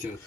4.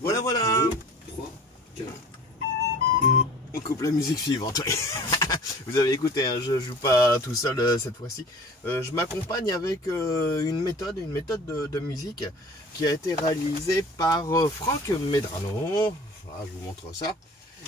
Voilà, voilà. 2, 3, 4. On coupe la musique suivante. Vous avez écouté, hein, je joue pas tout seul cette fois-ci. Je m'accompagne avec une méthode de musique qui a été réalisée par Franck Medrano. Voilà, je vous montre ça.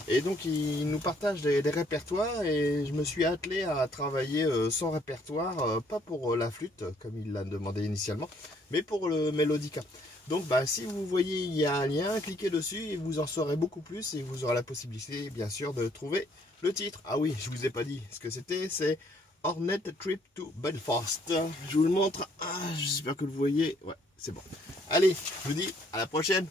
Et donc il nous partage des répertoires et je me suis attelé à travailler son répertoire, pas pour la flûte comme il l'a demandé initialement, mais pour le mélodica. Donc si vous voyez il y a un lien, cliquez dessus et vous en saurez beaucoup plus et vous aurez la possibilité bien sûr de trouver le titre. Ah oui, je vous ai pas dit ce que c'était, c'est Hornet Trip to Belfast. Je vous le montre, j'espère que vous voyez, ouais c'est bon. Allez, je vous dis à la prochaine.